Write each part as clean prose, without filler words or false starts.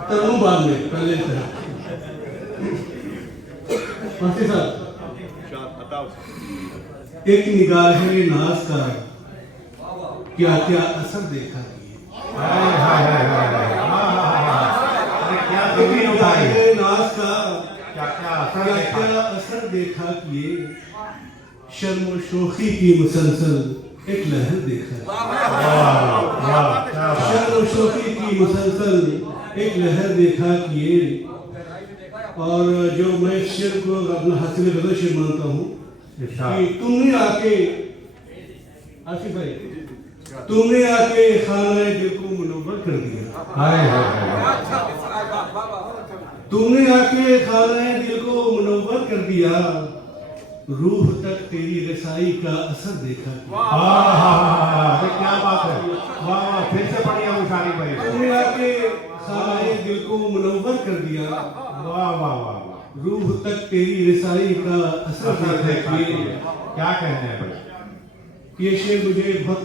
तरन्नुम बाद में, पहले साहब एक निगाह नाज का क्या क्या असर देखा किए। नाज का क्या क्या असर देखा किए। शर्म शोखी की मुसलसल एक लहर देखा। शर्म शोखी की मुसलसल एक लहर देखा किए। और जो मैं शेर को अपना हासिल गजल शेर मानता हूँ कि तुमने आके, आसिफ भाई, तुमने आके खाना दिल को मुनव्वर कर दिया। तुमने आके खाना दिल को मुनव्वर कर दिया। रूह तक तेरी रसाई का असर देखा। क्या बात है, वाह वाह, फिर से पढ़िए मुशारी भाई। तुमने आके खाना दिल को मुनव्वर कर दिया। वाह वाह वाह, रूह तक तेरी रसाई का असर देखा। क्या कहने हैं भाई। ये शेर मुझे बहुत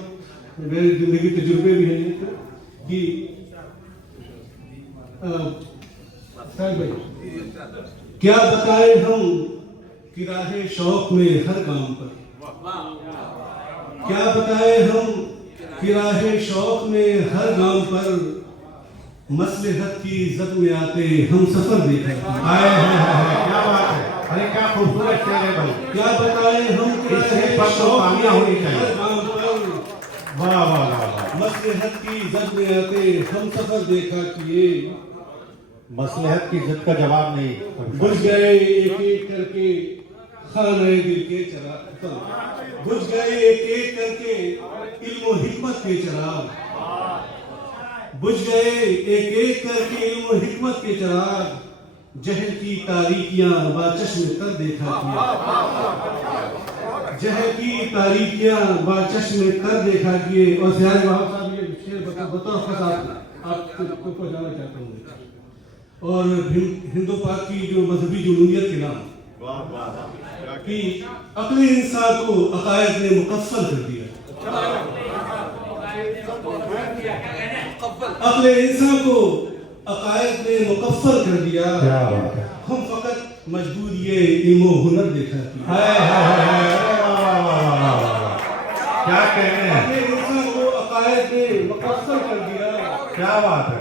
मेरे जिंदगी तजुर्बे भी हैं कि भाई क्या बताएं हम कि राहे शौक में हर गांव पर। क्या बताएं हम कि राहे शौक में हर गांव पर मसलहत की इज्जत में आते हम सफर देखा। क्या बात है, अरे क्या खूबसूरत शेर है भाई। क्या बताएं हम कि इससे पर तो कामयाब होनी चाहिए। हर गांव पर वाह वाह वाह, मसलहत की इज्जत में आते हम सफर देखा किए। मसलहत की जिद का जवाब नहीं। बुझ गए एक एक करके खाने दिल के चिराग। बुझ गए एक एक करके इल्म और हिकमत के चिराग। बुझ गए एक एक करके इल्म और हिकमत के चिराग। जहल की तारीकियां बाचश्म कर देखा किया। जहल की तारीकियां बाचश्म कर देखा किए। और ज़ियाद वहाब साहब ये शेर बतौर ख़ास आपको पहुंचाना चाहता हूँ। और हिंदू पाक की जो मजहबी जुनूनियत के नाम कि अक्ल इंसान को अकायद ने मुकफ्फल कर दिया। अक्ल इंसान को अकायद ने मुकफ्फल कर दिया। हम फकत मजबूर ये इल्म हुनर देखा किया। क्या कहने हैं, अक्ल इंसान को अकायद ने मुकफ्फल कर दिया। क्या बात है,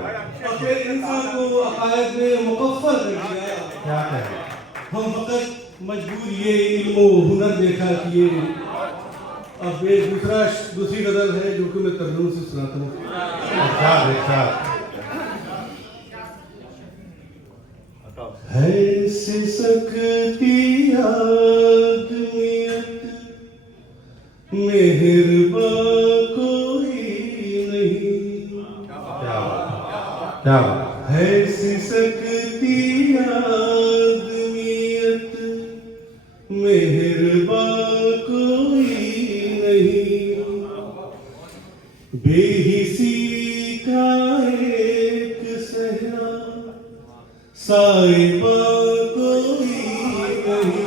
अक्ल इंसान को अकायद ने मुकफ्फल कर दिया। क्या कहने। हम फकत मजबूर ये इल्म हुनर देखा किए। अब एक दूसरी गजल है जो कि मैं तरन्नुम से सुनाता हूँ। है सिसकती आदमियत मेहरबा कोई नहीं। क्या बात है सिसकती आदमियत मेहरबा कोई नहीं। बेहिसी का एक सहरा साहिबा कोई नहीं।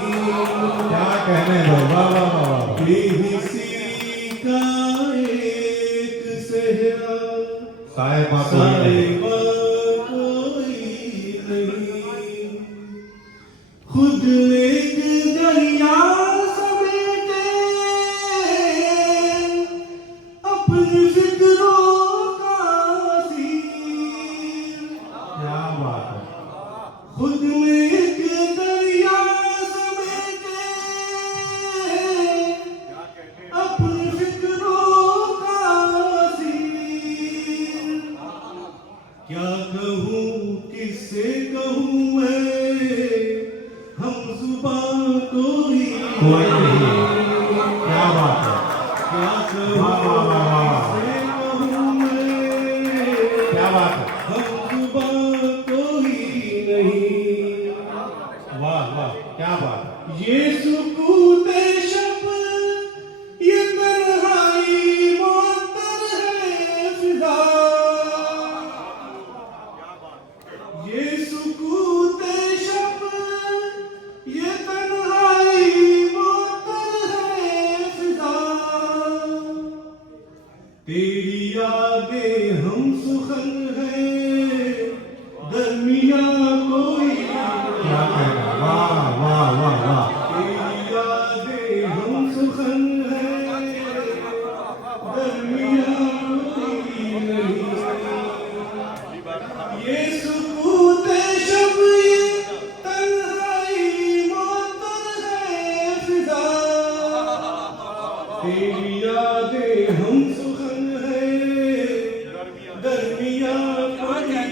क्या कहने हैं, वाह वाह वाह। बेहिसी का एक सहरा साहिबा साहिबा कोई नहीं। खुद एक दरिया समेटे अपनी फिक्रों का सीर। क्या बात है, खुद में एक दरिया समेटे अपनी फिक्रों का सीर। क्या कहूँ किससे कहूँ मैं हम जुबान कोई नहीं। क्या बात है, क्या कहूँ वाह वाह वाह वाह, किससे कहूँ मैं क्या बात है, हम जुबान कोई नहीं। वाह वाह, क्या बात है। ये सुकूते शब ये तन्हाई मुअत्तर है फिजा। ये सुकूते गर्मियां कोई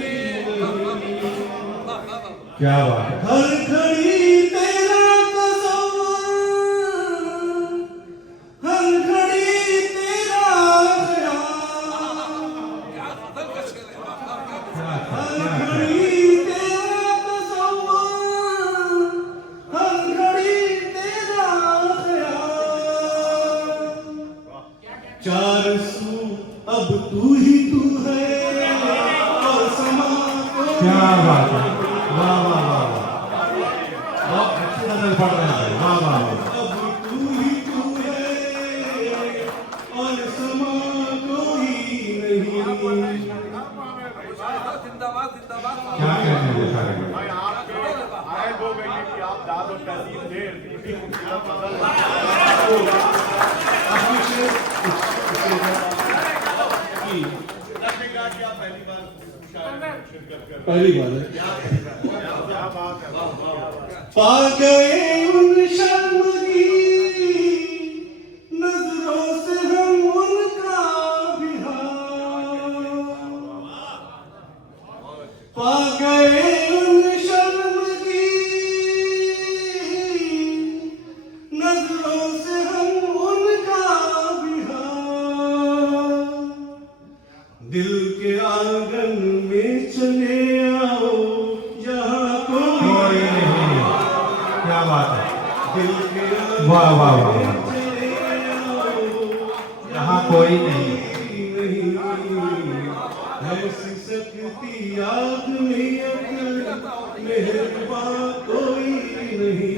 क्या बात है हर घड़ी तेरा तस्वर, हर घड़ी तेरा ख्याल, हर घड़ी तेरा तस्वर, हर घड़ी तेरा ख्याल। चार सू अब तू ही तू है और समा क्या बात है वाह वाह वाह वाह बहुत अच्छी नजर पड़ रहे हैं वाह वाह वाह अब तू ही तू है और समा कोई नहीं। क्या कहने हैं सारे लोग भाई आपके आए हो गई है कि आप दाद और तहसील देर पहली बात है क्या बात है पा गए उन शर्मगी नजरों से हम उनका बिहार, पा गए उन शर्मगी नजरों से हम उनका बिहार। दिल के आंगन में चले आओ यहाँ कोई कोई नहीं क्या बात है दिल के आंगन वाह वाह वाह में वाह चले आओ यहाँ कोई नहीं ऐसी शक्ति याद में मेहरबान कोई नहीं,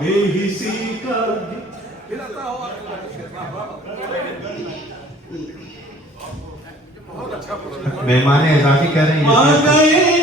बेहिसी का मेहमान एजाजी कह रही आ है गए